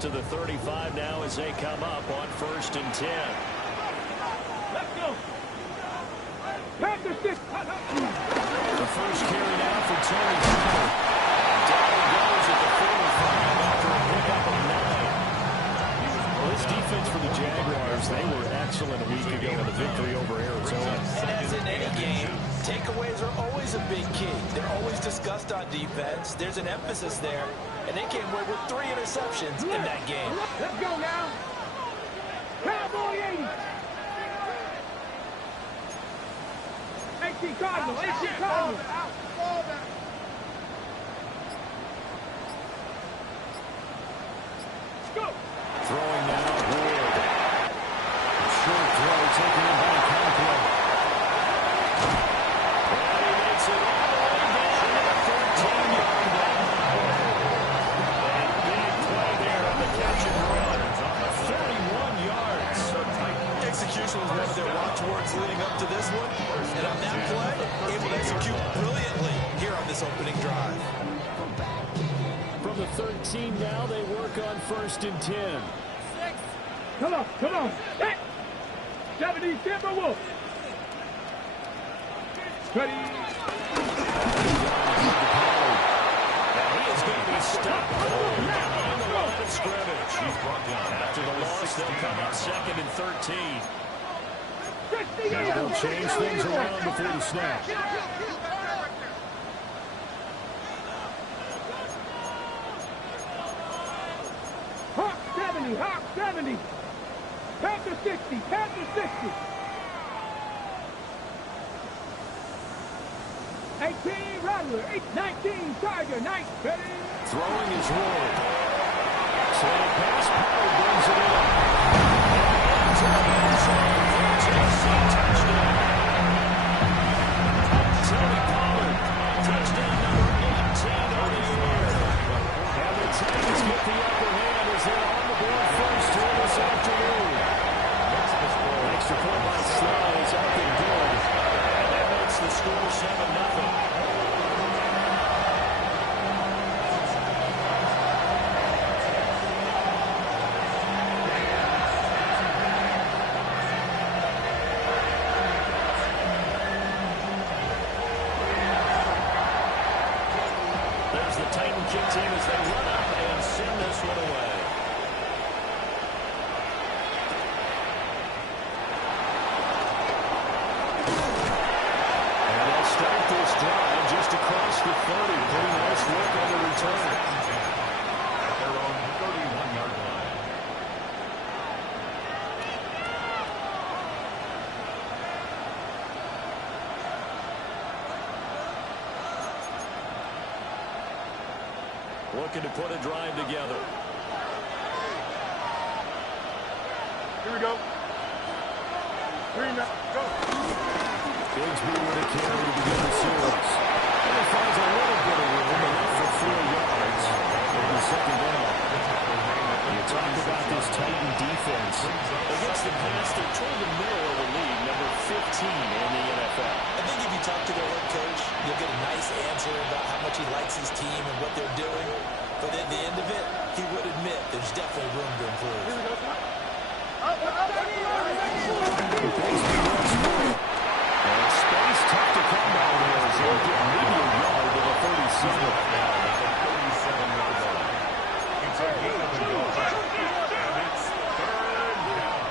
to the 35 now as they come up on 1st and 10. Let's go. The first carry now for Terry Hunter. Down he goes at the 45 after a pickup of 9. Well, this defense for the Jaguars, they were excellent a week ago in the victory over Arizona. And as in any game, takeaways are always a big key. They're always discussed on defense. There's an emphasis there, and they came away with 3 interceptions in that game. Let's go now. Cowboy 80. 18 Cardinal, 18 Cardinal. Go. Throwing now, Ward. Short throw, taking him by Conklin. And he makes it all the way down to the 13-yard line. And big play there on the catch and run. 31 yards. Execution was one of their watchwords leading up to this one. And on that play, able to execute brilliantly here on this opening drive. From the 13 now, they work on 1st and 10. Come on, come on. Hey. 70 Timberwolves. Ready. And he is going to be stopped on the line of scrimmage. After the loss, they'll come up 2nd and 13. Now they'll change things around before the snap. Hawk 70, Hawk 70. Panther 60, Panther 60. 18 Rattler, 19 Tiger, 9. Ready. Throwing is Ward. So the pass Pollard brings it in. To the end zone for a Tennessee touchdown. Tony Pollard, touchdown number 18 on the year. And the Titans get the upper hand as they're on the board first here this afternoon. Extra point by Sly is up and good. And that makes the score 7-0. Kick team as they run up and send this one away. And they'll start this drive just across the 30. Pretty nice look on the return. At their own 31-yard line. Looking to put a drive together. Here we go. 3 now. Go. Bigsby with a carry to begin the series. And he finds a little bit of room, enough for 4 yards. On the 2nd down. You talk about this Titan defense. Against the pass, they're toward the middle of the league, number 15 in the NFL. I think if you talk to their head coach, you'll get a nice answer about how much he likes his team and what they're doing. But at the end of it, he would admit there's definitely room to improve. And space tough to come by here as they get medium yard to the 37. It's a game of goal. And it's 3rd down.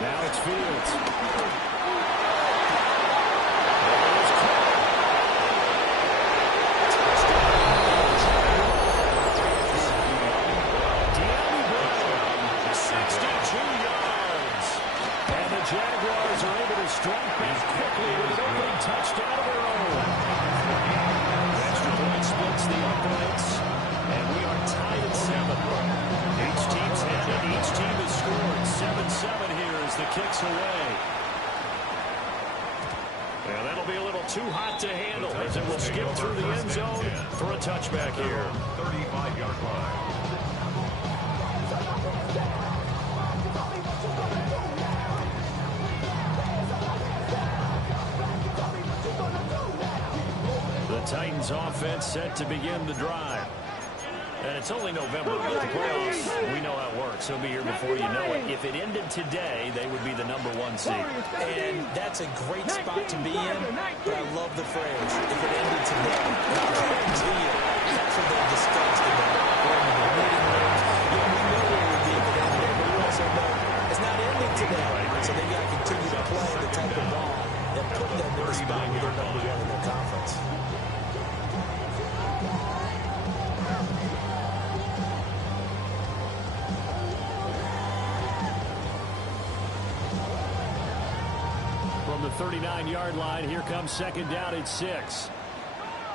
Now it's Fields. Jaguars are able to strike back quickly with an opening touchdown of their own. Extra point splits the uprights, and we are tied at 7. Each team's headed, each team has scored. 7-7 here as the kick's away. And that'll be a little too hot to handle as it will skip through the end zone for a touchback here. 35-yard line. Titans offense set to begin the drive. And it's only November, but the playoffs, we know how it works. They'll be here before you know it. If it ended today, they would be the #1 seed. And that's a great spot to be in, but I love the phrase, if it ended today. And I guarantee you, that's what they've discussed in the locker room, in the meeting rooms. You know, we know where it would be if it ended, but we also know it's not ending today. So they've got to continue to play the type of ball that put them in the spot where they're #1 in their conference. From the 39-yard line, here comes second down at 6.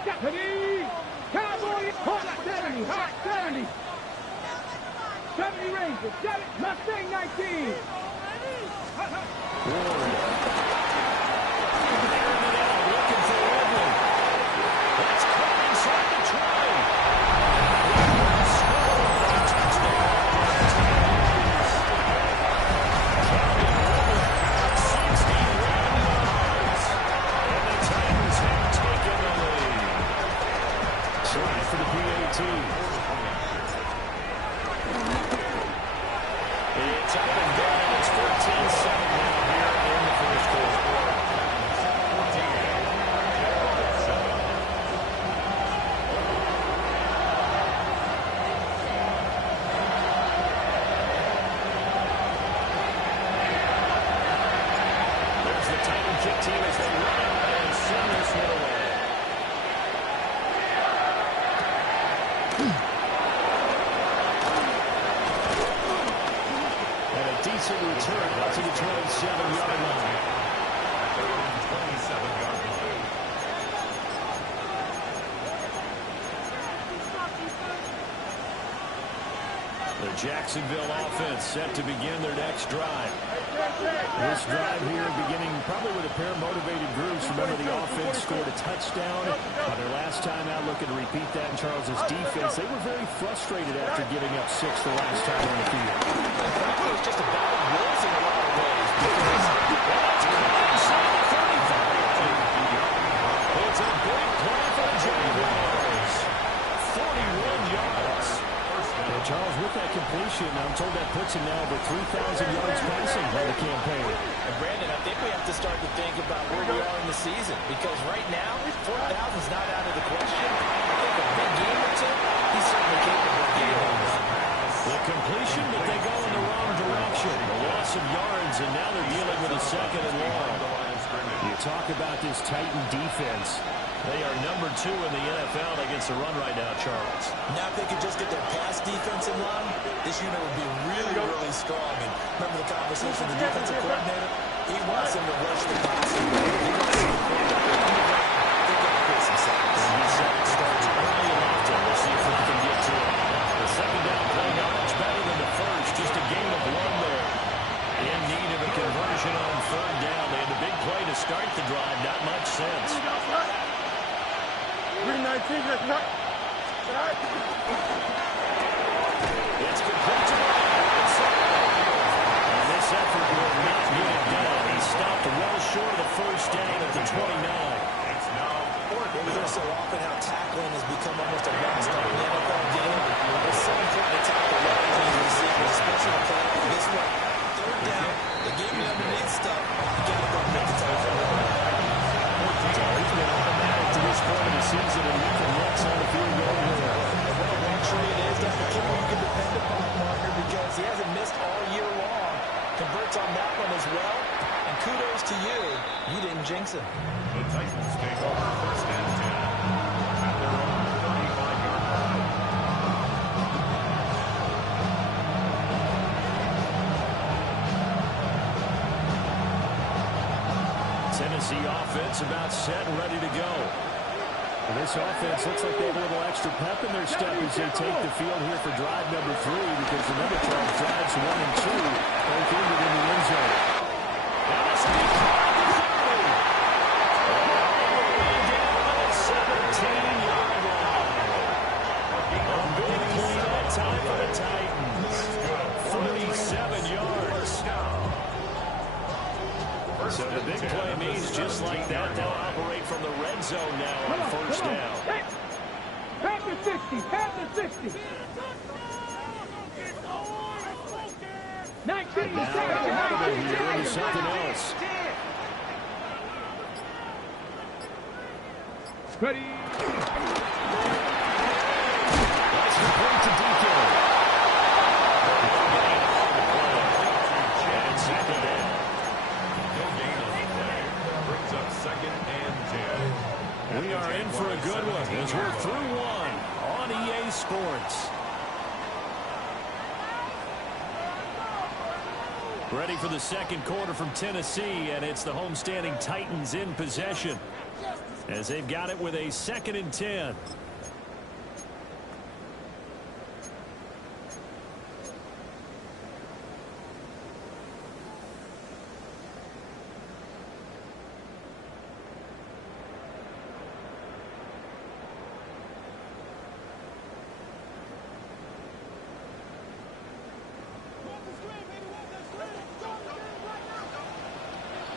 Cowboys, hot 70, hot 70. 70 Rangers, 7, Mustang 19. Ward. Airing it out, looking for Woodley. That's caught inside the 20. For the PAT. It's up and down. It's 14-7 now here in the first quarter. There's the Titan kick team as they run out and send this one away. Decent return out to the 27-yard line. The Jacksonville offense set to begin their next drive. This drive here beginning probably with a pair of motivated groups. Remember, the offense scored a touchdown. Their last time out, looking to repeat that in Charles's defense. They were very frustrated after giving up 6 the last time on the field. It was just a battle of wills in a lot of ways. It's a big play for the Jaguars. 41 yards. Well, Charles, with that completion, I'm told that puts him now over 3,000 yards passing on the campaign. And Brandon, I think we have to start to think about where we are in the season, because right now, 4,000 is not out of the question. I think a big game or two, he's certainly capable of getting on that. The completion, but they go in the wrong direction. A loss of yards, and now they're dealing with a second and long. You talk about this Titan defense. They are #2 in the NFL against the run right now, Charles. Now if they could just get their pass defense in line, this unit would be really, really strong. And remember the conversation with the defensive coordinator? He wants them to rush the passing. He wants them to put it up. They've got to get some sacks. And he said it starts early and often. We'll see if we can get to it. The second down play not much better than the first. Just a gain of 1 there. In need of a conversion on third down. They had a big play to start the drive. Not much sense. 319, let's not. It's complete to and this effort will not get it done. He stopped well short of the first down at the 29. We hear so often how tackling has become almost a must-stop in the NFL game. It's so important to tackle well as receivers, especially a play like this one. Third down, the game underneath stuff, you got to go make the tackle. He's been automatic to this point of the season, and he can run on the field goal here. And what a one tree it is, that's the kicker you can depend upon, Marker, because he hasn't missed all year long. Converts on that one as well, and kudos to you. You didn't jinx him. The Titans take over first and 10 at their own 35-yard line. Tennessee offense about set and ready to go. And this offense looks like they have a little extra pep in their step as they take the field here for drive #3, because remember, Charles, drives 1 and 2 both ended in the end zone. That was a big play. All the way down to the 17-yard line. A big play that time for the Titans. 47 yards. So the big play means just like that, they'll operate from the red zone now on first first down. Pass the 60. Pass the 60. 19. Now they're here into something else. Ready. That's complete to DK. Second down. No gain on the play. Brings up 2nd and 10. We are in for a good one as we're through one on EA Sports. Ready for the second quarter from Tennessee, and it's the homestanding Titans in possession as they've got it with a 2nd and 10.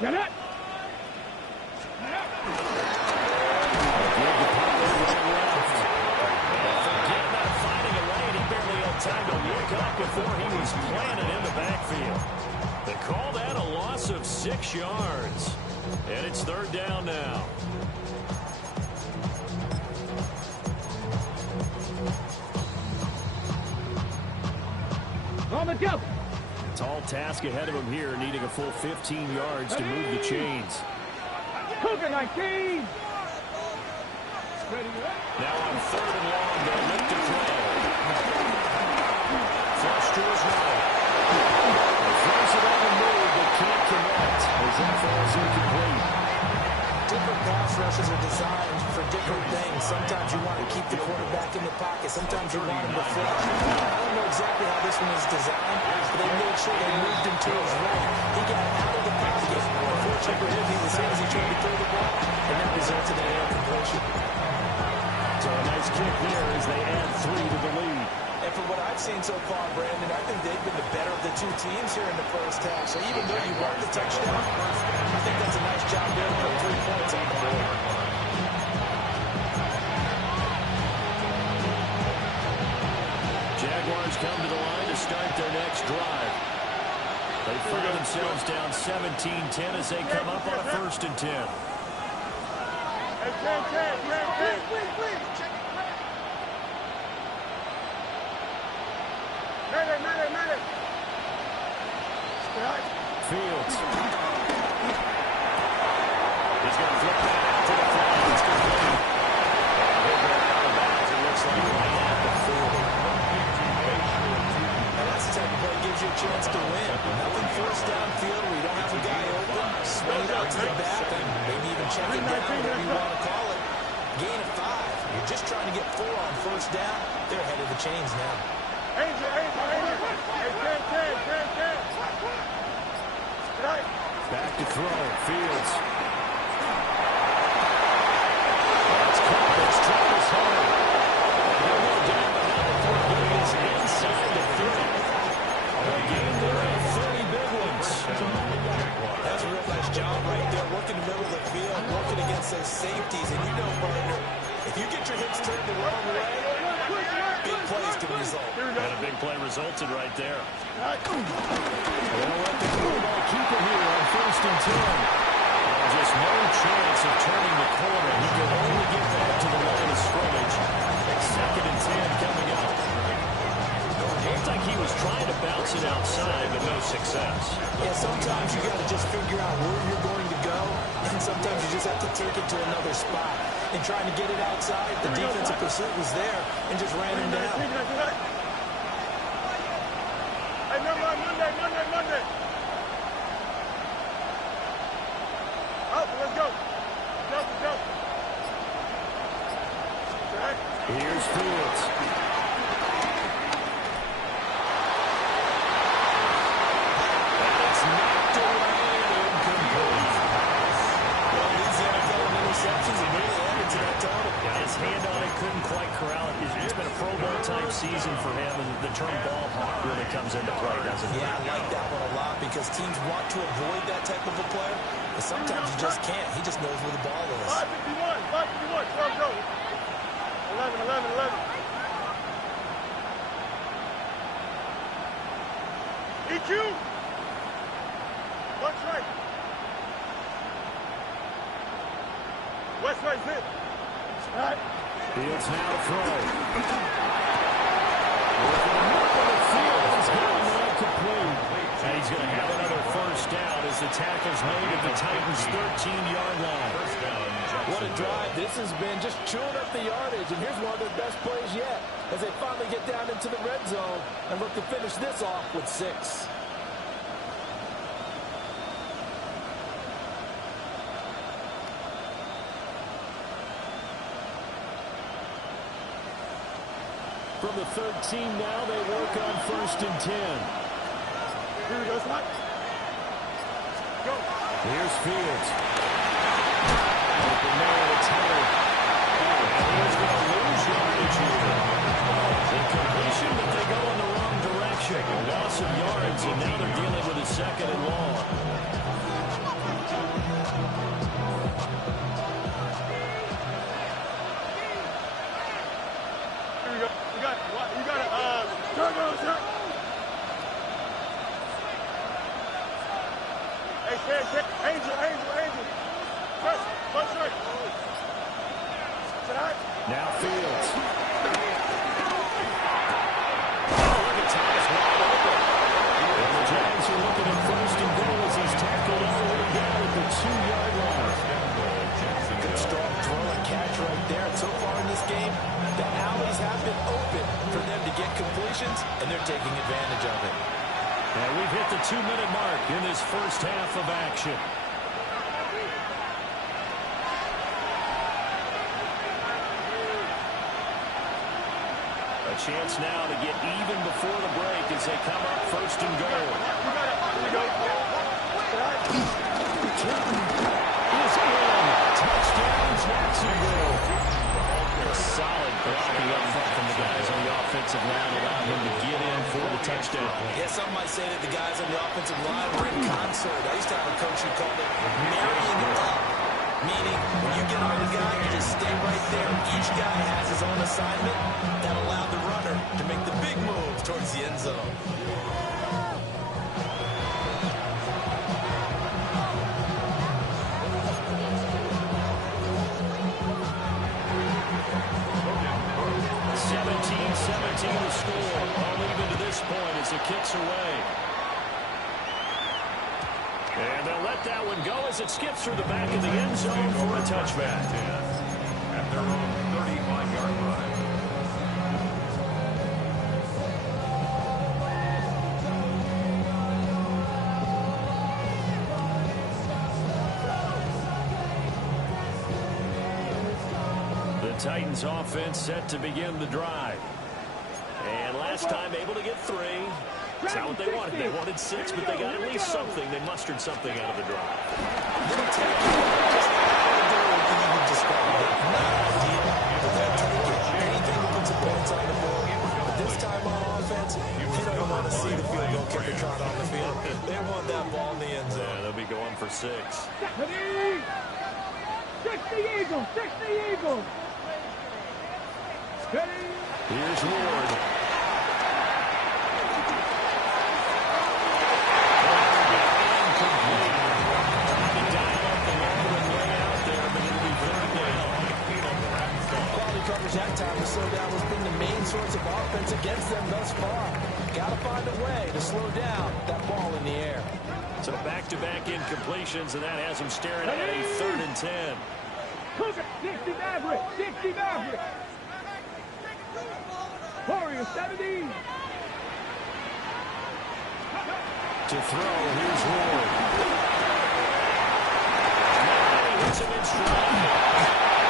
Get it. Time to look up before he was planted in the backfield. They call that a loss of 6 yards. And it's 3rd down now. On the double. Tall task ahead of him here, needing a full 15 yards to move the chains. Cougar 19. Now on 3rd and long, they'll look to throw. Flush to his right. He throws it on the move, but can't connect as that falls incomplete. Different pass rushes are designed for different things. Sometimes you want to keep the quarterback in the pocket. Sometimes you want him to flush. I don't know exactly how this one is designed, but they made sure they moved him to his right. He got out of the pocket. Unfortunately for him, he was as he tried to throw the ball, and that resulted in an incompletion. So a nice kick there as they add 3 to the lead. And from what I've seen so far, Brandon, I think they've been the better of the two teams here in the first half. So even though you want the touchdown, I think that's a nice job there to put 3 points on the board. Jaguars come to the line to start their next drive. They find themselves down 17-10 as they come up on a 1st and 10. Fields. He's going to flip that out to the flat. It's complete. He'll go out of bounds. It looks like right at the 40. And that's the type of play that gives you a chance to win. Nothing first downfield where you don't have a guy open. Swing it out to the back and maybe even check it down, whatever you want to call it. Gain of 5. You're just trying to get 4 on first down. They're ahead of the chains now. Back to throw. Fields. That's caught. It's Travis Hunter. He'll go down behind the 40. He's inside the 30. A game there of 30 big ones. That's a real nice job right there. Working the middle of the field, working against those safeties. And you know, partner, if you get your hips turned the wrong way, big plays can result. And a big play resulted right there. They'll let the ball keep it here on 1st and 10. And just no chance of turning the corner. He can only get back to the line of scrimmage. 2nd and 10 coming up. Looked like he was trying to bounce it outside, but no success. Yeah, sometimes you got to just figure out where you're going to go, and sometimes you just have to take it to another spot. And trying to get it outside, the defensive pursuit was there and just ran him down. Hey, Monday. Up, let's go. Go. Here's Fields. And it's knocked away and incomplete. Well, these NFL interceptions have really added to that total. Got his hand on it, couldn't quite corral it. It's been a Pro Bowl type season for him, and the term ball hawk really comes into play, doesn't it? Yeah, I like that one a lot because teams want to avoid that type of a player, but sometimes you just can't. He just knows where the ball is. 551, go. 11. EQ. What's right? West right, zip. All right. Fields now to throw. Looking up on the field. He's got him incomplete. And he's going to have another first down as the tackle's made at the Titans' 13-yard line. First down, What a drive this has been, just chewing up the yardage. And here's one of their best plays yet as they finally get down into the red zone and look to finish this off with 6. From the 13 now, they work on 1st and 10. Here we go, Scott. Go. Here's Fields. Open man, it's Hunter. And he's going to lose yardage here. Incompletion, but they go in the wrong direction. A loss of yards, and now they're dealing with a 2nd and long. Here we go. You got it. Turn. Hey, Angel. Punch right. Now Fields. Oh, look at Thomas wide open. And the Jags are looking at 1st and goal as he's tackled all the way down at the 2-yard line. Good strong throw and catch right there. And so far in this game, the alleys have been open for them to get completions, and they're taking advantage of it. And we've hit the 2-minute mark in this first half of action. A chance now to get even before the break as they come up 1st and goal. Is in. Touchdown, Jacksonville. A solid blocking up front from the guys on the offensive line, allowing him to get in for the touchdown. Yeah, some might say that the guys on the offensive line were in concert. I used to have a coach who called it marrying up, meaning when you get on the guy, you just stay right there. Each guy has his own assignment that allowed the runner to make the big move towards the end zone. The score, all even to this point as it kicks away. And they'll let that one go as it skips through the back of the end zone for a touchback. At their own 35-yard line. The Titans offense set to begin the drive. And last time able to get 3. That's not what they wanted. They wanted 6, but they got at least something. They mustered something out of the drive. Little take just out of the way you can describe it. Not ideal, but they'll take it. Anything to put some points on the board. But this time on offense, you don't want to see the field goal kicker trot on the field. They want that ball in the end zone. Yeah, they'll be going for 6. Ready? 60 Eagles. Ready? Here's Ward. Quality coverage that time to slow down has been the main source of offense against them thus far. Got to find a way to slow down that ball in the air. So back-to-back incompletions, and that has them staring at a 3rd and 10. 60 Maverick. Warrior 70. To throw, here's Ward. Hits him in stride.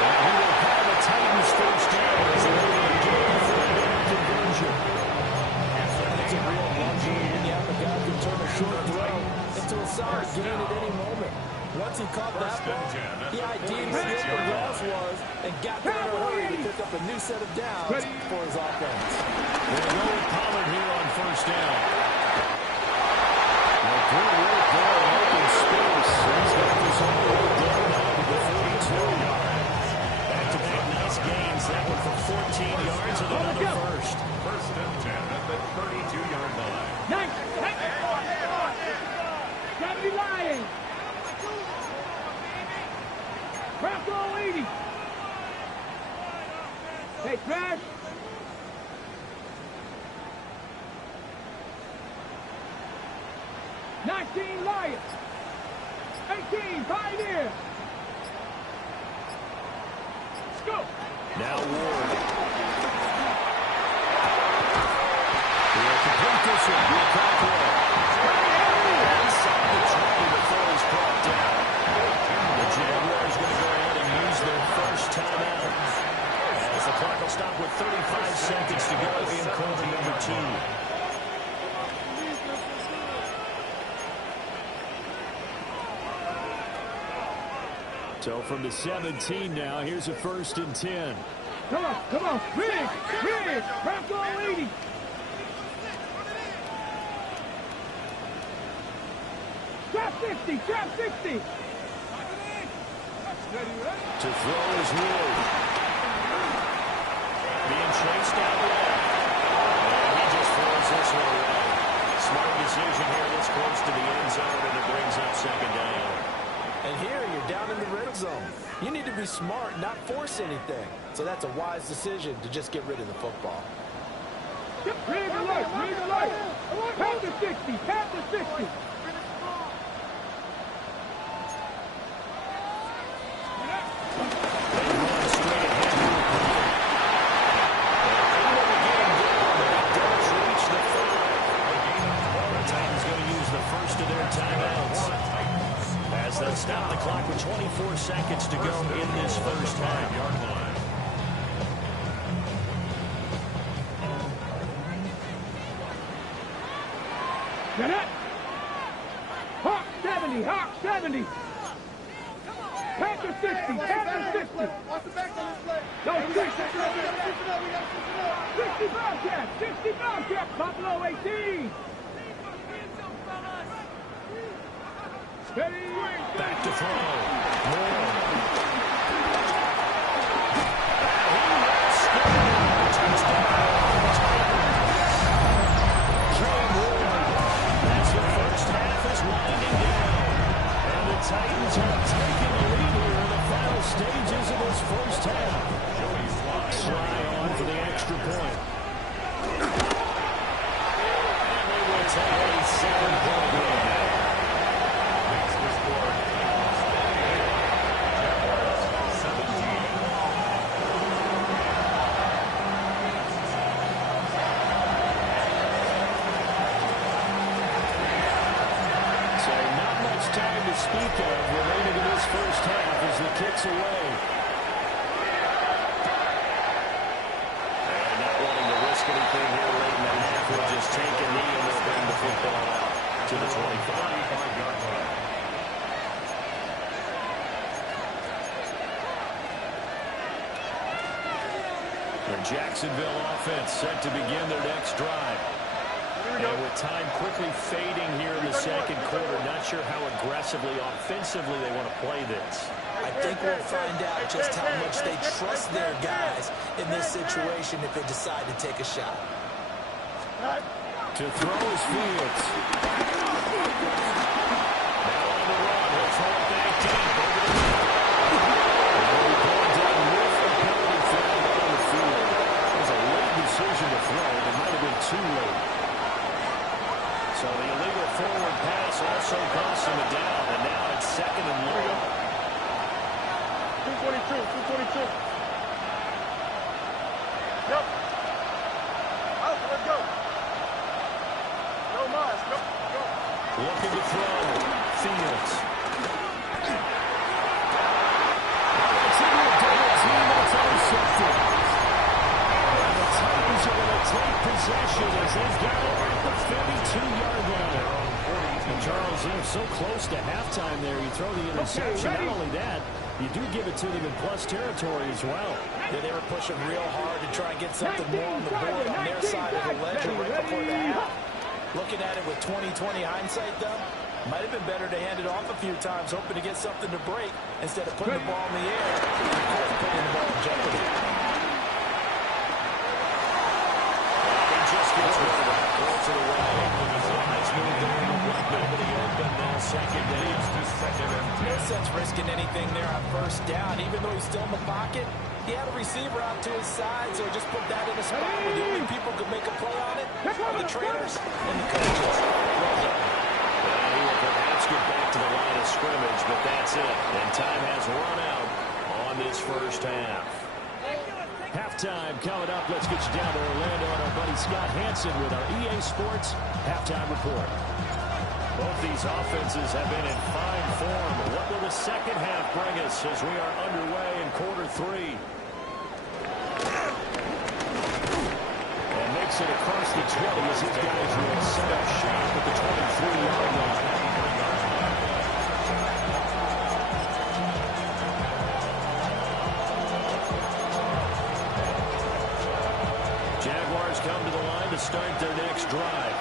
And he will call the Titans first down as they again for a big conversion. It's a real luxury when you have a guy who can turn a short throw into a solid gain at any moment. Once he caught that ball, he ID'd where the open grass was and got there in a hurry to pick up a new set of downs for his offense. They'll go with Pollard here on first down. Good work there in open space. He's got this all the way down to the 42-yard. Back-to-back nice gains. That one for 14 yards and another first. First and 10 at the 32-yard line. Nice. Gotta be lying. Bronco 80. Hey, Trash. Lions. 18, Pioneer. Scoop. Now Ward. He'll complete this one. He'll crack one. Inside the 20 before he's brought down. The Jaguars going to go ahead and use their first timeout. As the clock will stop with 35 seconds to go in quarter number 2. So from the 17 now, here's a first and 10. Come on. Rig. Bronco 80. Trap 60. To throw is Wood. Being chased out left. And he just throws this one away. Smart decision here this close to the end zone, and it brings up second down. And here you're down in the red zone. You need to be smart, not force anything. So that's a wise decision to just get rid of the football. Rig alert. Pat the 60. Stop the clock with 24 seconds to go in this first half. Get it. Hawk 70. Panther 60. Watch the back on this play. No, 60. 60 Bobcat. Buffalo 18. Steady. Back to throw. Moore. That's the first half is winding down. And the Titans have taken the lead here in the final stages of this first half. Sly on for the extra point. And they will take a 7-point lead. Speak of remaining in this first half as the kick's away. And not wanting to risk anything here late in the half, we'll just take a knee and they'll bring the football out to the 25-yard line. The Jacksonville offense set to begin their next drive. And with time quickly fading here in the second quarter, not sure how aggressively, offensively they want to play this. I think we'll find out just how much they trust their guys in this situation if they decide to take a shot. To throw is Fields. Now on the run, he'll throw it back deep over the middle. And going down with the penalty flag on the field. It was a late decision to throw. It might have been too late. So the illegal forward pass also cost him a down, and now it's second and long. 222. Yep. Out, let's go. No Mars, go. Looking to throw. Fields. It's in the double team, and it's intercepted. And the Titans are going to take possession as they've got it at the 32-yard line. And Charles, they're so close to halftime there. You throw the interception. Not only that, You do give it to them in plus territory as well. Yeah, they were pushing real hard to try and get something more on the board on their side of the ledger right before the half. Looking at it with 20/20 hindsight, though, might have been better to hand it off a few times, hoping to get something to break instead of putting the ball in the air and, of course, putting the ball in jeopardy. He just gets rid of it. Pulls it away. Nice move there. Nobody open. Now second down. No sense risking anything there on first down. Even though he's still in the pocket, he had a receiver out to his side, so just put that in a spot where the only people who could make a play on it are the trainers and the coaches. Well done. He will perhaps get back to the line of scrimmage, but that's it. And time has run out on this first half. Halftime coming up. Let's get you down to Orlando and our buddy Scott Hansen with our EA Sports Halftime Report. Both these offenses have been in fine form. What will the second half bring us as we are underway in quarter three? And makes it across the 20 as his guys will set up shop at the 23-yard line. Jaguars come to the line to start their next drive.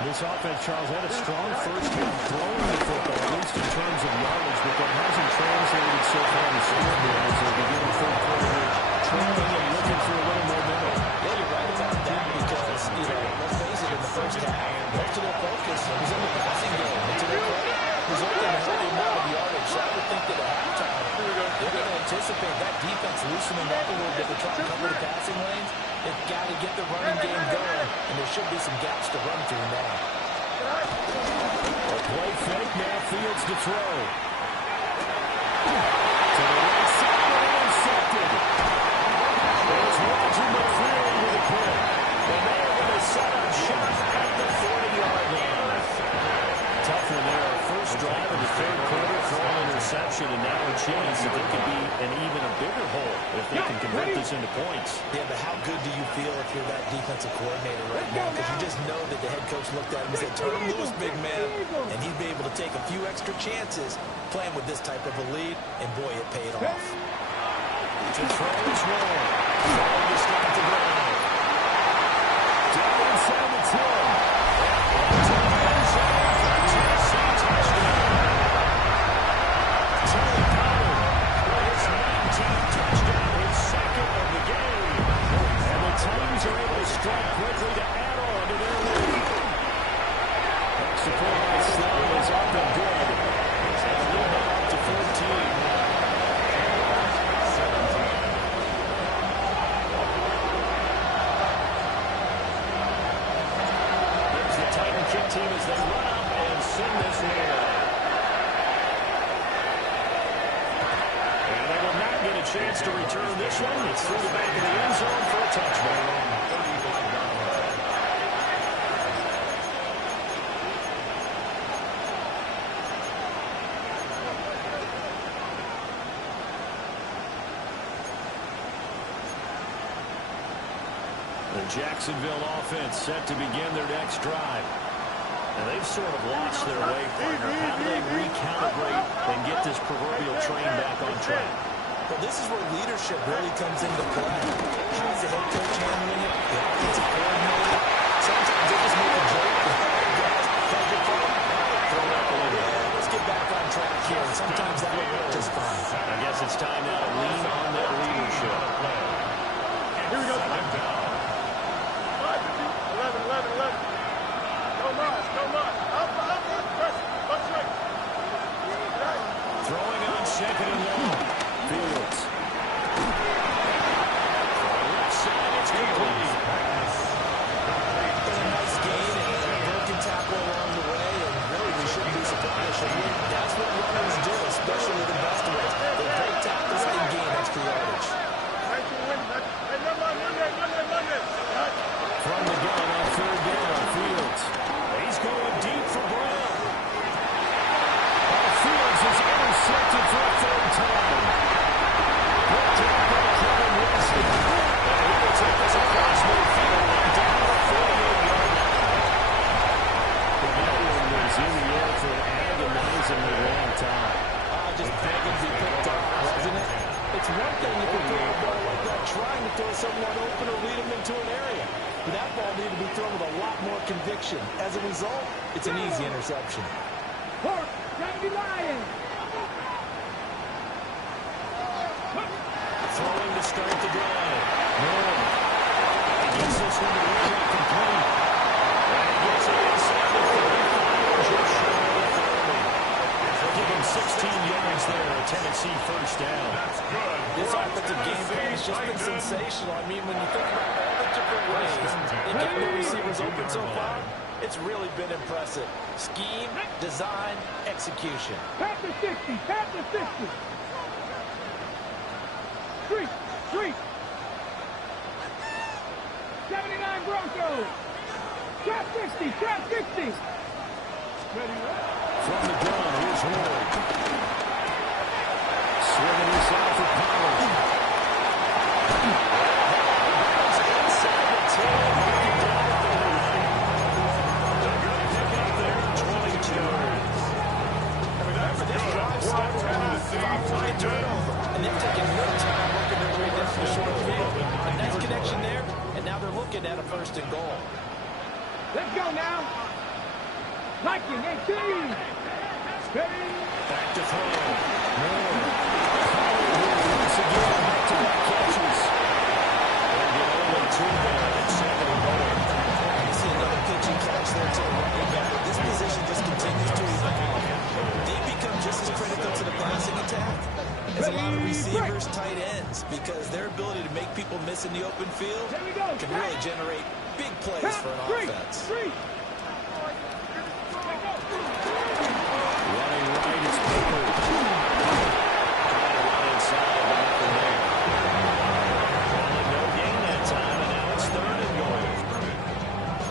This offense, Charles, had a strong first half throwing the football, at least in terms of yardage, but that hasn't translated so far in the scoreboard as they begin the third quarter, trailing and looking for a little momentum. Yeah, you're right about that because, let's face it, in the first half, most of their focus was on the passing game. And to their credit, resulting in a healthy amount of yardage. So I would think that at halftime, they're going to anticipate that defense loosening up a little bit to try and cover the passing lanes. They've got to get the running game going, and there should be some gaps to run through now. A play fake, now Fields to throw. To the right side, intercepted. There's Roger McCreary with a pick. And they are going to set up shop at the 40-yard line. Tough one there. First drive of the third quarter, throw interception, and now a chance that there could be an even a bigger hole if they can convert this into points. Yeah, but how good do you feel if you're that defensive coordinator right now? Because you just know that the head coach looked at him and said, turn him loose, big man. And he'd be able to take a few extra chances playing with this type of a lead, and boy, it paid off. To throw is wrong. Throwing to stop the ground. Down inside the 10. Titans are able to strike quickly to add on to their lead. Extra point by Sloan is up and good. And lead up to 14. There's the Titan kick team as they run up and send this one away. And they will not get a chance to return this one. It's through the back of the end zone for a touchdown. The Jacksonville offense set to begin their next drive. And they've sort of lost their way, partner. How do they recalibrate and get this proverbial train back on track? Well, this is where leadership really comes into play. How's the head coach handling it? The offensive coordinator? Sometimes they just make a joke. Guys, take your phone. Throw it out the window. Let's get back on track here. And sometimes that will work just fine. I guess it's time now to lean on that leadership. Here we go. 11. No more. Up, right. Throwing on second and long. Fields. Left side, it's complete. A nice gain and a broken tackle along the way, and really we shouldn't be surprised, should we? That's what runners do, especially the best ones. They break tackles and gain one thing if you throw a ball like that, trying to throw someone open or lead them into an area. But that ball needed to be thrown with a lot more conviction. As a result, it's an easy interception. Court, 70 Lions. Throwing to start the drive. Moore. He gets this one to reach out complete. And he gets it inside the 35, just shy of 30. They'll give him 16 yards there, a Tennessee first down. That's good. This offensive game plan has just been sensational. I mean, when you think about all the different ways they get the receivers open so far, it's really been impressive. Scheme, design, execution. Tap the 60, tap the 60. Street. 79 Broncos. Trap 60, trap 60. From the gun, here's Ward. Swinging this out for Pollard. Inside the 10, bring it down to 30. A good pickup there, 22 yards. Remember, this drive started with a 5-play turnover, and they've taken no time working their way down the short field. A nice connection there, and now they're looking at a first and goal. Let's go now. Viking 18. Ready? Back to throw. Moore. Pollard once again, back-to-back catches. They'll get only 2 there at 7 and goal. You see another pitch and catch there to the running back. This position just continues to evolve. They become just as critical to the passing attack as a lot of receivers, tight ends, because their ability to make people miss in the open field can really generate big plays for an offense. Running right is Cooper. Trying to run inside back from there. Only no gain that time, and now it's 3rd and goal.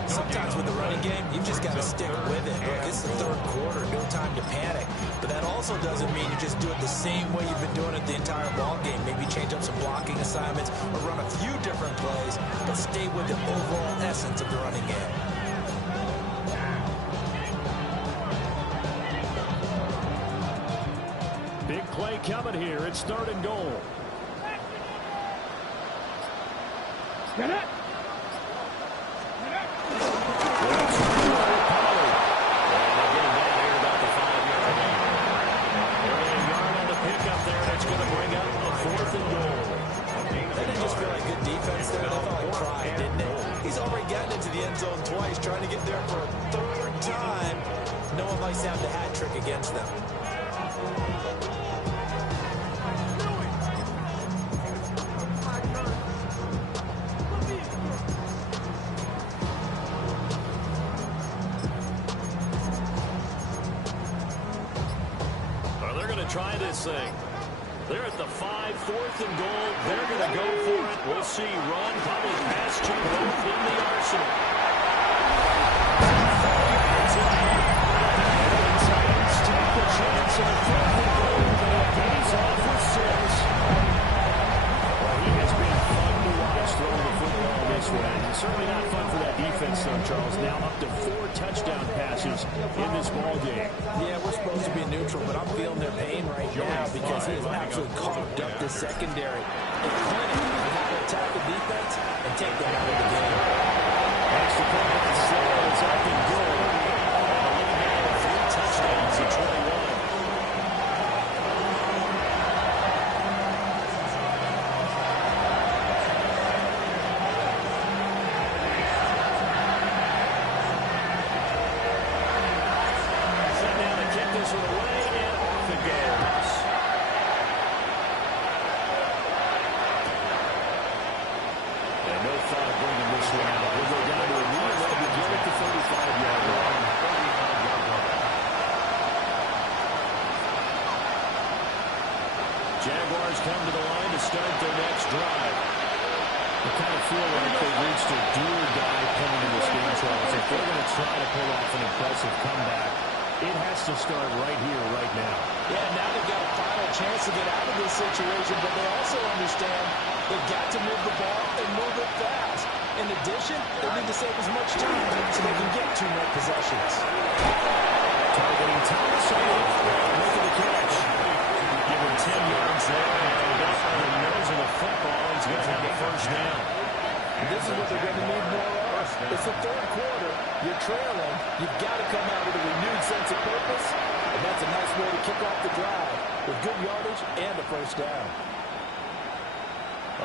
Sometimes with the running game, you've just got to stick with it. Look, it's the 3rd quarter, no time to panic. But that also doesn't mean you just do it the same way you've been doing it the entire ball game. Maybe change up some blocking assignments or run a few different plays, but stay with the overall essence of the running game. Big play coming here. It's 3rd and goal. Get it. Trying to get there for a 3rd time. No one likes to have the hat trick against them. Well, they're going to try this thing. They're at the 5, 4th and goal. They're going to go for it. We'll see. Run, probably pass to both in the arsenal. Take the chance of a 4th and goal, but it pays off with 6. Well, he has been fun to watch throwing the football this way. And certainly not fun for that defense, though, Charles. Now up to 4 touchdown passes in this ball game. Yeah, we're supposed to be neutral, but I'm feeling their pain right now because he has absolutely carved up the secondary. In clinic, you have to attack the defense and take them out of the game. Next to put that slow, it's up and good. And a lead now of 3 touchdowns at 21. Set down to kick this one away, and off it goes. And no thought of bringing this one out. We'll go down to a knee, and they'll begin at the 35-yard line. Jaguars come to the line to start their next drive. I kind of feel like they've reached a do-or-die point in this game, Charles. If they're going to try to pull off an impressive comeback, it has to start right here, right now. Yeah, now they've got a final chance to get out of this situation, but they also understand they've got to move the ball and move it fast. In addition, they need to save as much time so they can get 2 more possessions. Targeting Thomas, making the catch. Give him 10 yards there, and this is what they're going to need more of. It's the third quarter. You're trailing. You've got to come out with a renewed sense of purpose. And that's a nice way to kick off the drive with good yardage and a first down.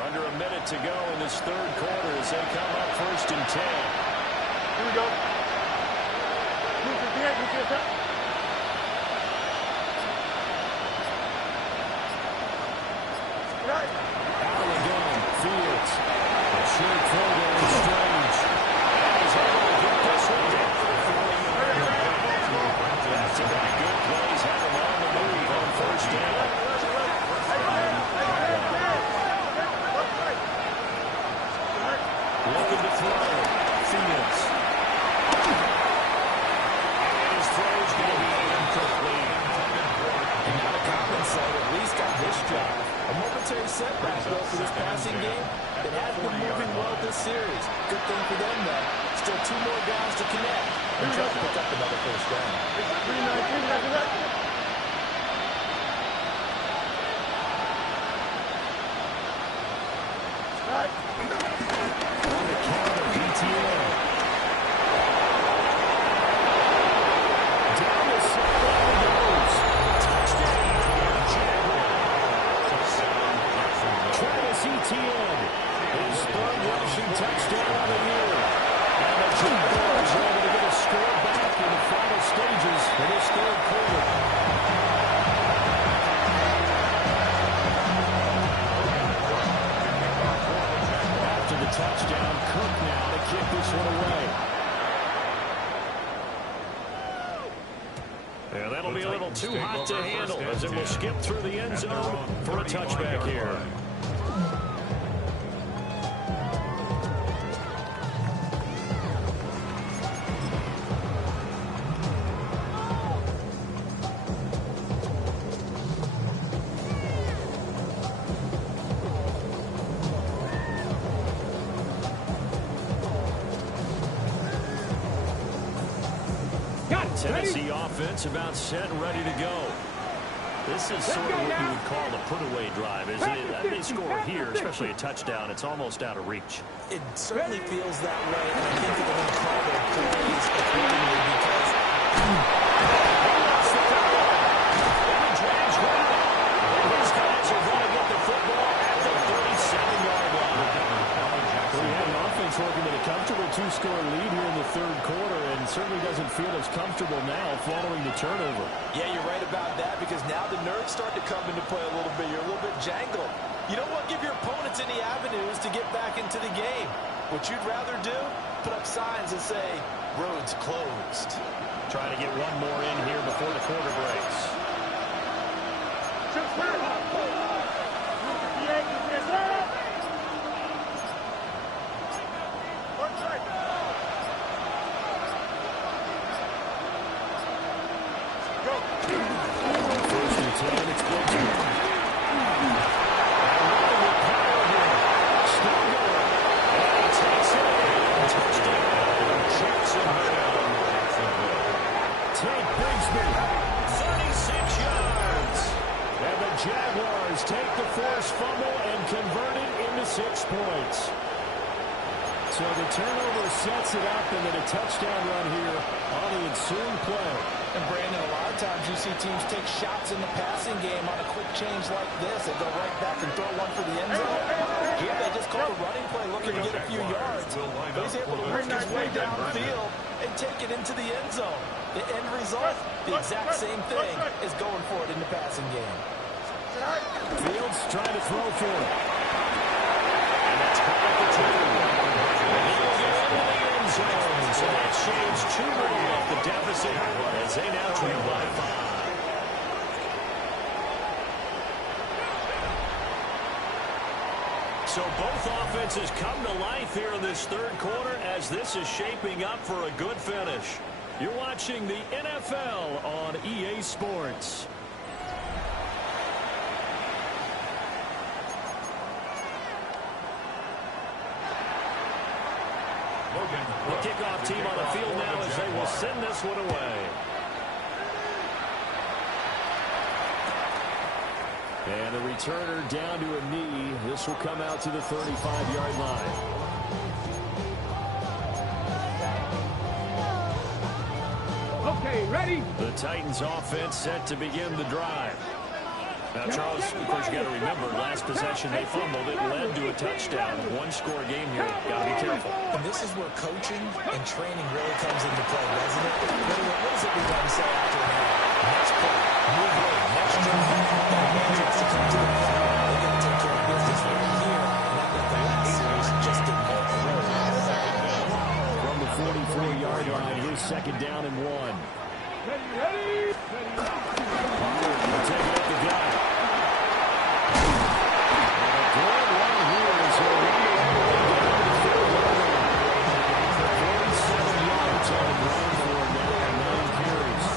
Under a minute to go in this third quarter as they come up 1st and 10. Here we go. Out again, Fields. A short throw there is Strange. And he's able to get this one down. That's a good plays. Have him on the move on 1st down. Looking to throw. Fields. And his throw's going to be incomplete. And now the Commons side at least on this drive. A momentary setback, though, for this passing game. It has been moving well this series. Good thing for them, though. Still 2 more guys to connect and try to pick up another first down. On the counter, ETN. Down the sideline goes. Touchdown, Jaguars. Travis Etienne, his 3rd rushing touchdown of the year. And the Jaguars are able to get a score back in the final stages of this third quarter. After the touchdown, Cook now to kick this one away. Yeah, that'll be a little too hot to handle as it will skip through the end zone for a touchback here. Tennessee offense about set and ready to go. This is sort of what you would call a put-away drive, isn't it? That they score here, especially a touchdown, it's almost out of reach. It certainly feels that way, and I think they're going to call their plays accordingly because These guys are going to get the football at the 37-yard line. We have an offense working at a comfortable 2-score lead here in the third quarter, and certainly doesn't feel as comfortable now following the turnover. yeah, you're right about that because now the nerves start to come into play a little bit. You're a little bit jangled. You don't want to give your opponents any avenues to get back into the game. What you'd rather do, put up signs that say, roads closed. Trying to get one more in here before the quarter breaks. Jaguars take the forced fumble and convert it into 6 points. So the turnover sets it up, and then a touchdown run here on the ensuing play. And Brandon, a lot of times you see teams take shots in the passing game on a quick change like this. They go right back and throw one for the end zone. Here they just call a running play looking to get a few yards. But he's able to work his way downfield and take it into the end zone. The end result, the exact same thing as going for it in the passing game. Fields trying to throw for it. And that's caught at the 2. He'll get into the end zone. So that shaves 2 more off the deficit as they now trail by 5. So both offenses come to life here in this third quarter as this is shaping up for a good finish. You're watching the NFL on EA Sports. The kickoff team on the field now as they will send this one away. And the returner down to a knee. This will come out to the 35-yard line. Okay, ready? The Titans offense set to begin the drive. Now, Charles, of course, you got to remember, last possession they fumbled. It led to a touchdown. One-score game here. Got to be careful. And this is where coaching and training really comes into play, doesn't it? What is it we want to say after an hour? Next play, move on, next drive. The man has to come to the play. They got to take care of business right here. Not like the last series just didn't work. From the 44-yard line, here's second down and 1. Ready? Pollard will take it up the gut. And a good run here as he'll run it all the way down to the 47 yards on the ground for now, 9 carries.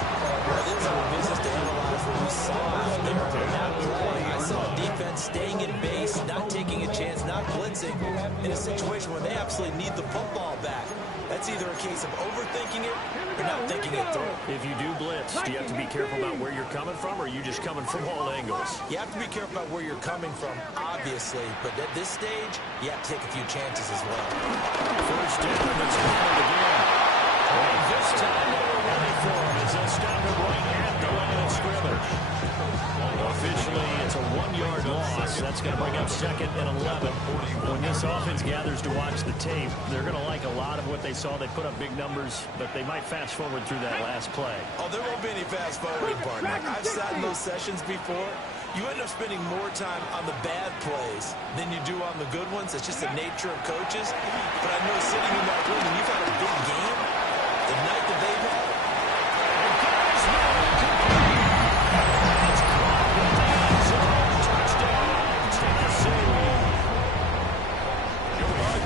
Well, this is our business to analyze what we saw out there on that play. I saw defense staying in base, not taking a chance, not blitzing in a situation where they absolutely need the football back. That's either a case of overthinking it or not thinking it through. If you do blitz, do you have to be careful about where you're coming from, or are you just coming from all angles? You have to be careful about where you're coming from, obviously, but at this stage, you have to take a few chances as well. First down, it's covered again. And this time they were ready for him as they'll stop it right at the line of scrimmage. Officially, it's a 1-yard loss. That's going to bring up second and 11. When this offense gathers to watch the tape, they're going to like a lot of what they saw. They put up big numbers, but they might fast forward through that last play. Oh, there won't be any fast forwarding, partner. I've sat in those sessions before. You end up spending more time on the bad plays than you do on the good ones. It's just the nature of coaches. But I know sitting in that room, and you've had a big game, the night that they've had,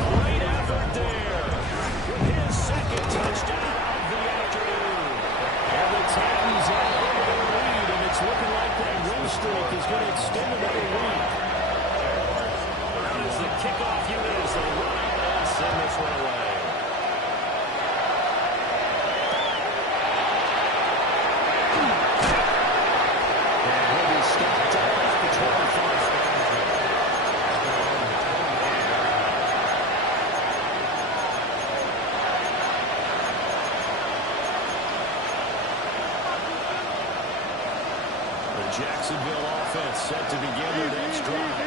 great effort there. His second touchdown of the afternoon. And the Titans have a lead, and it's looking like that win streak is going to extend another week. As the kickoff unit as they run out and send this one away. And he'll be stopped at the 25. Jacksonville offense set to begin their next drive.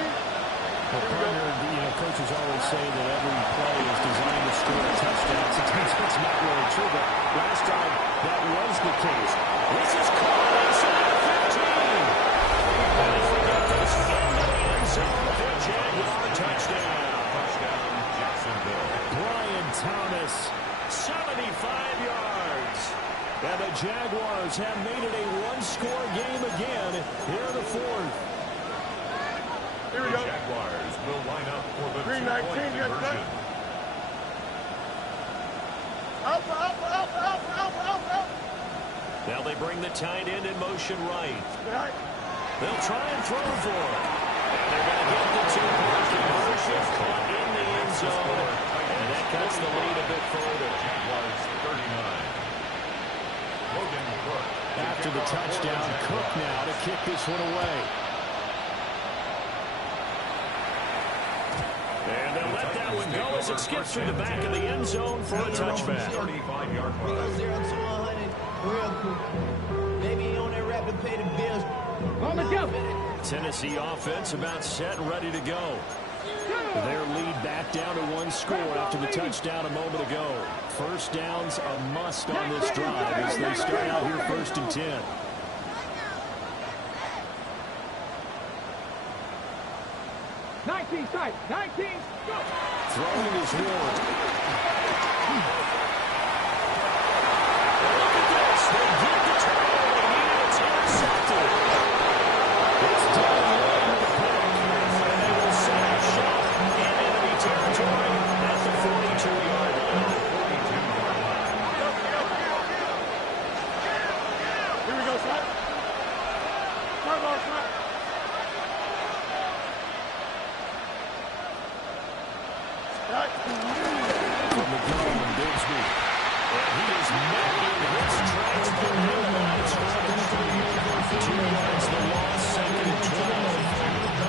Well, partner, coaches always say that every play is designed to score a touchdown. Sometimes that's not really true, but last time that was the case. This is caught inside the 15. And he got this into the end zone for a Jaguar touchdown. Touchdown, Jacksonville. Brian Thomas, 75 yards. And the Jaguars have made it a one-score game again here in the fourth. Here we The go. Jaguars will line up for the 319, two-point you got conversion. Up. Now they bring the tight end in motion right. Right. They'll try and throw for it. And they're going to get the two-point conversion caught in the end zone. And that cuts the lead a bit further. Jaguars 39. Logan Cook. After the touchdown, Cook now to kick this one away. And they'll let that one go as it skips through the back of the end zone for a touchback. 35-yard run. 0 to 100 real quick. Maybe on that rapid pay the bills. On the go. Tennessee offense about set and ready to go. Their lead back down to one score after the touchdown a moment ago. First down's a must on this drive as they start out here 1st and 10. Side. 19. Go. Throwing is Ward. Look at this. They get the turnover here. It's intercepted. It's done right with the pick. And they will set up shop in enemy territory at the 42-yard line. Here we go, son. Come on, son. Right. From the gun, Bigsby. And he is making his tracks for the line of scrimmage. 2 yards the loss, 2nd and 12.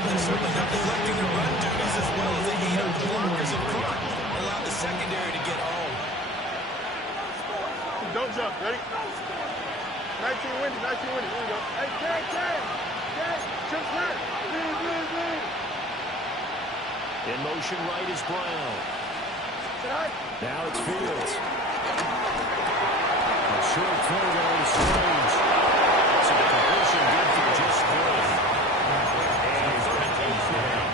They're certainly not neglecting their run duties as well as they eat up the blockers in front. Allow the secondary to get home. Don't jump. Ready? In motion right is Brown. Now it's Fields. A short throw there to Strange. So the completion good for just 3. And 13th now.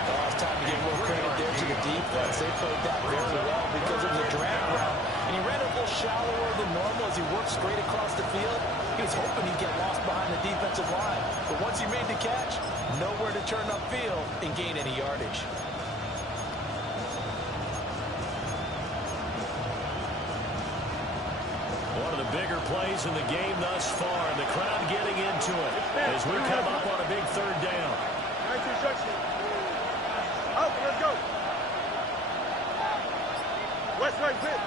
Oh, it's time to give more credit there to the defense. They played that very well because it was a drag route. And he ran a little shallower than normal as he worked straight across the field. He was hoping he'd get lost behind the defensive line. But once he made the catch, nowhere to turn upfield and gain any yardage. One of the bigger plays in the game thus far. The crowd getting into it as we come up on a big 3rd down. Nice instruction. Out, let's go. West right pitch.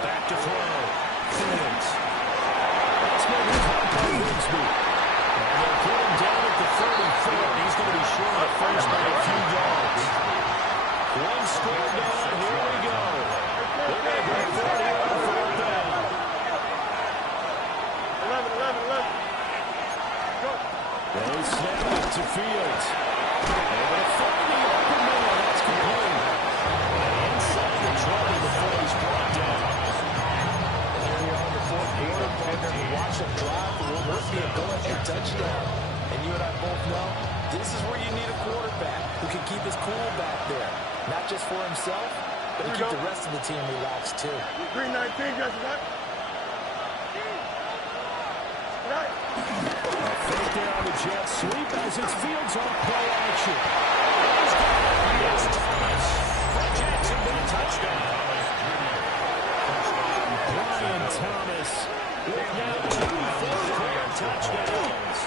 Back to throw. Fields. That's going to be caught by Rigsby. And they'll put him down at the 34. He's going to be short of first by a few yards. One score down. Here we go. They're going to break 40 on the 4th down. 11. Go. They snap it to Fields. Able to find the open man. That's complete. Inside the 20 before he's brought down. Here we are in the 4th quarter, partner. Watch them drive for what would be a go-ahead touchdown. And you and I both know this is where you need a quarterback who can keep his cool back there. Not just for himself, but to keep the rest of the team relaxed, too. 319, just right. Right. A fake there on the jet sweep as it's Fields on play action. Yes, Thomas. Jackson with a touchdown. Brian Thomas with now 2 full-career touchdowns.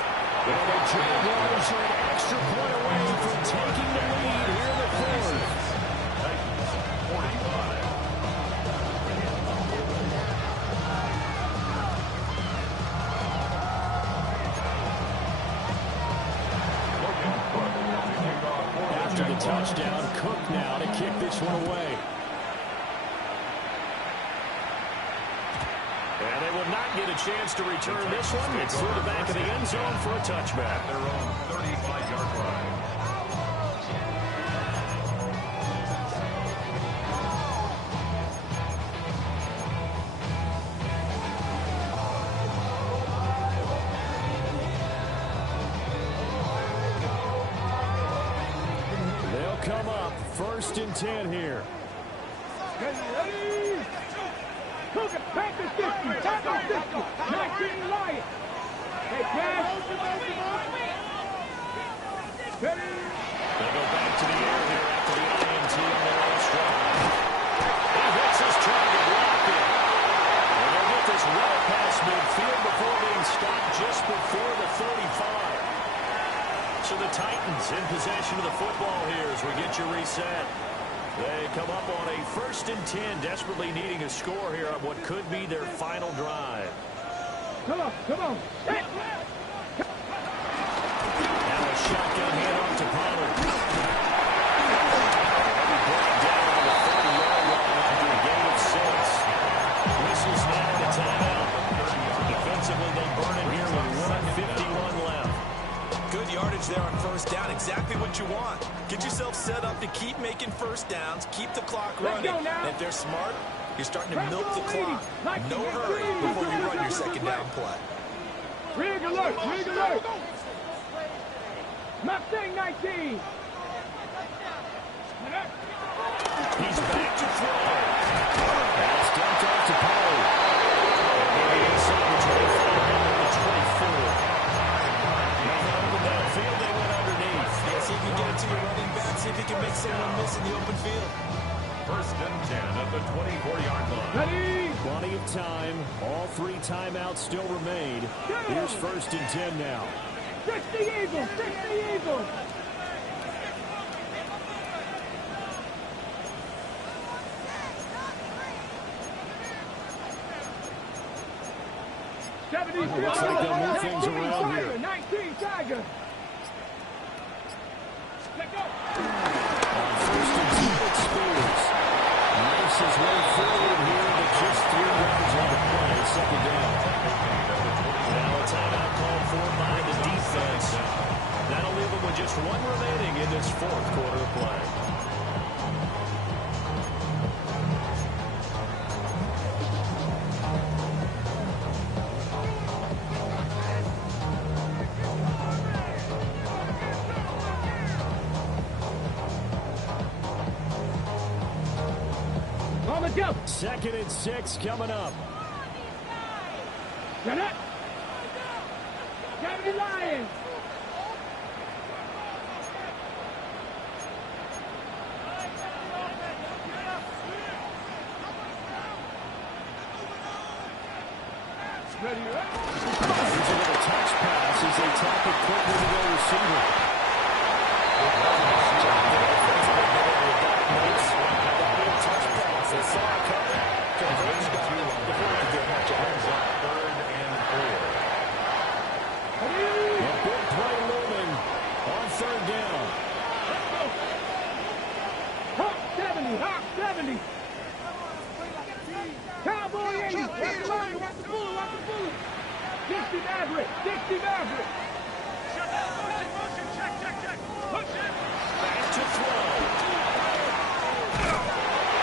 And the Jaguars are an extra point away from taking the lead here in the 4th. Titans, 45. After the touchdown, Cook now to kick this one away. And they will not get a chance to return this one. It's through the back of the end zone for a touchback. Their own 35-yard line. They'll come up 1st and 10 here. Ready? Cook it, back to 50, back to 50. 19 Lions. Hey, Cash. Ready? They go back to the air here after the INT on their last drive. He hits his target, locked it. And they'll get this well past midfield before being stopped just before the 35. So the Titans in possession of the football here as we get you reset. They come up on a 1st and 10, desperately needing a score here on what could be their final drive. Come on. Hey. Now a shotgun handoff to Pollard. Brought down on the 30-yard line after a gain of 6. Whistles now in a timeout. Defensively, they burn it here with 1:51 left. Good yardage there on 1st down. Exactly what you want. Get yourself set up to keep making 1st downs. Keep the clock running. And if they're smart, you're starting to milk the clock. No hurry before you run your 2nd down play. Rig alert. Mustang 19. He's back to throw. That's dumped off to Pollard. And inside the 25 to the 24. Nothing over downfield, they went underneath. Yeah, see if you get it to your running back. See if you can make someone miss in the open field. 1st and 10 at the 24-yard line. Ready? Plenty of time. All 3 timeouts still remain. Here's 1st and 10 now. 60 Eagles. Looks like they'll move things around here. 19 Tiger. Let go. On 1st and 10, it's Spears. Makes his way forward here, but just 3 yards on the play. 2nd down. Now a timeout called for by the defense. That'll leave them with just one remaining in this fourth quarter of play. On the jump. 2nd and 6 coming up. Shut up. Got Lions. Ready up. Here's a little touch pass as they tap it quickly to their receiver. Touch pass. They saw it coming. Conversion got it before it could get much out of it. 3rd and 4. A big play looming on 3rd down. Hawk 70. Hawk 70. Cowboy 80. Watch the line. Watch the bullet. Watch the bullet. 60 Maverick. 60 Maverick. Motion, check. Push it. Back to throw.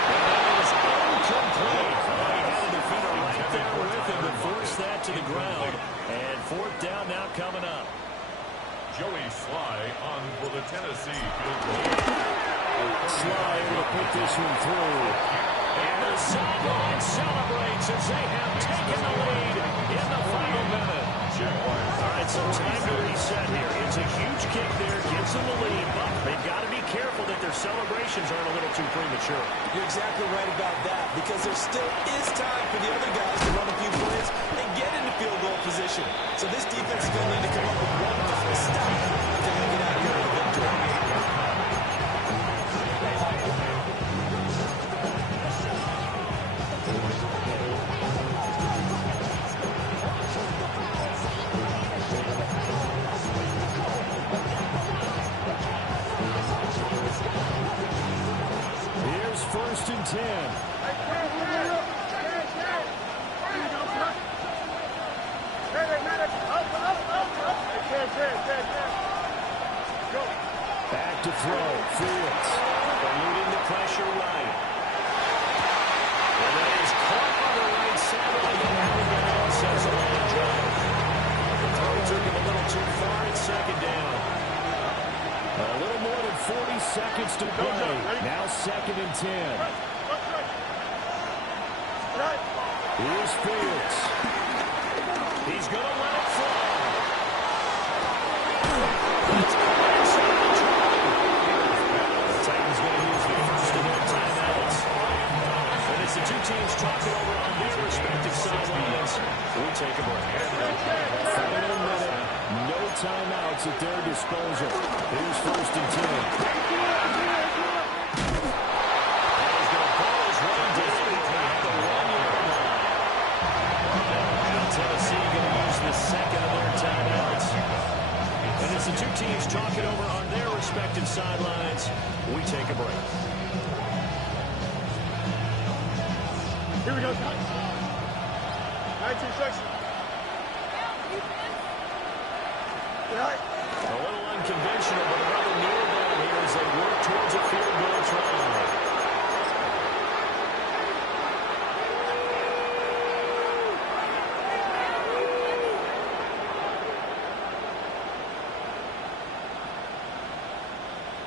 That is incomplete. He had a defender right there with him to force that to the ground. And 4th down now coming up. Joey Sly on for the Tennessee field goal. Sly able to put this one through. And the sideline celebrates as they have taken the lead in the final minute. All right, so time to reset here. It's a huge kick there, gives them the lead, but they've got to be careful that their celebrations aren't a little too premature. You're exactly right about that, because there still is time for the other guys to run a few plays and get into field goal position. So this defense is going to need to come up with one final stop if they're going to get out of here with a victory. Here's 1st and 10. Back to throw. Fields. Eluding the pressure right. And that is caught on the right sideline. And out of bounds as a long drive. The throw took him a little too far at 2nd down. A little more than 40 seconds to play. Now 2nd and 10. Here's Fields. He's going to let it fly. The Titans going to use the first of their timeouts. And it's the two teams talking over on their respective sidelines. We'll take a break. Final minute. No timeouts at their disposal. Here's 1st and 10. Tennessee going to use the 2nd of their timeouts. And as the two teams talking over on their respective sidelines, we take a break. Here we go, guys. 19 seconds. A little unconventional, but another near ball here as they work towards a field goal try.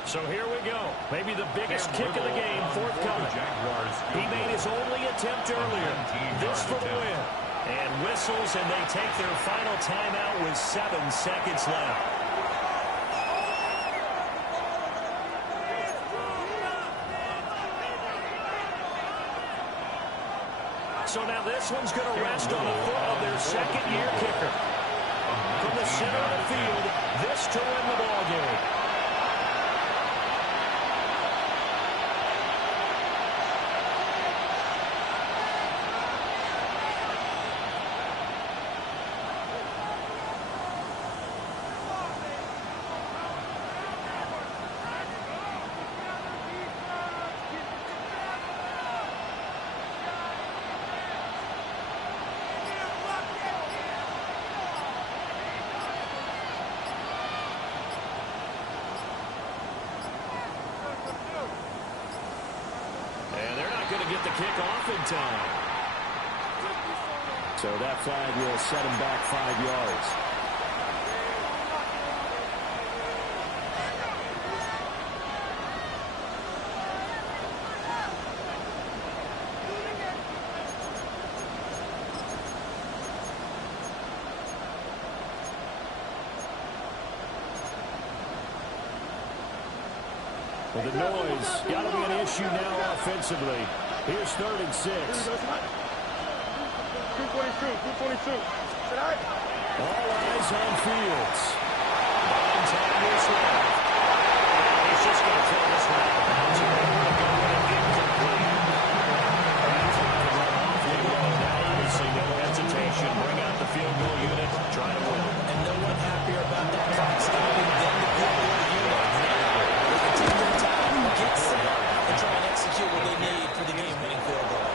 So here we go. Maybe the biggest kick of the game forthcoming. He made his only attempt earlier. This for the win. And whistles, and they take their final timeout with 7 seconds left. So now this one's going to rest on the foot of their second-year kicker. From the center of the field, this to win the ball game. not going to get the kick off in time. So that flag will set him back 5 yards. Well, the noise got to be an issue now offensively. Here's 3rd and 6. 242. All eyes on Fields. Nine tackles left. He's just going to throw this one out of bounds. Incomplete. Now obviously no hesitation. Bring out the field goal unit. Try to win. And no one happier about that clock stopping than the field goal unit. They can take their time, get set, and try and execute what they need for the game-winning field goal.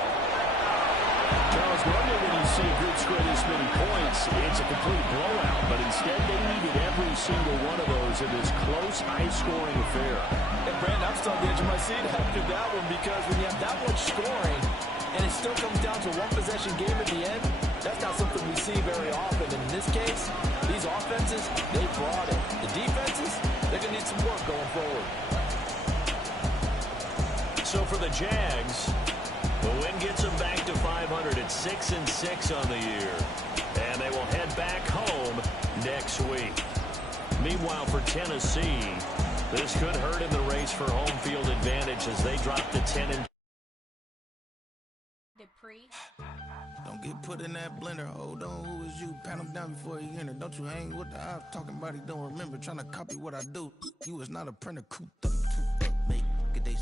Charles, normally when you see a group score this many points, it's a complete blowout. But instead, they needed every single one of those in this close, high-scoring affair. And Brandon, I'm still on the edge of my seat after that one because when you have that much scoring and it still comes down to one possession game at the end, that's not something we see very often. And in this case, these offenses, they brought it. The defenses, they're going to need some work going forward. So for the Jags, the win gets them back to 500 at 6-6 on the year. And they will head back home next week. Meanwhile, for Tennessee, this could hurt in the race for home field advantage as they drop to 10-2. Don't get put in that blender. Hold on, who is you? Pat him down before he enter. Don't you hang with the ops talking about he don't remember. Trying to copy what I do. You is not a printer. Cooped up, make it they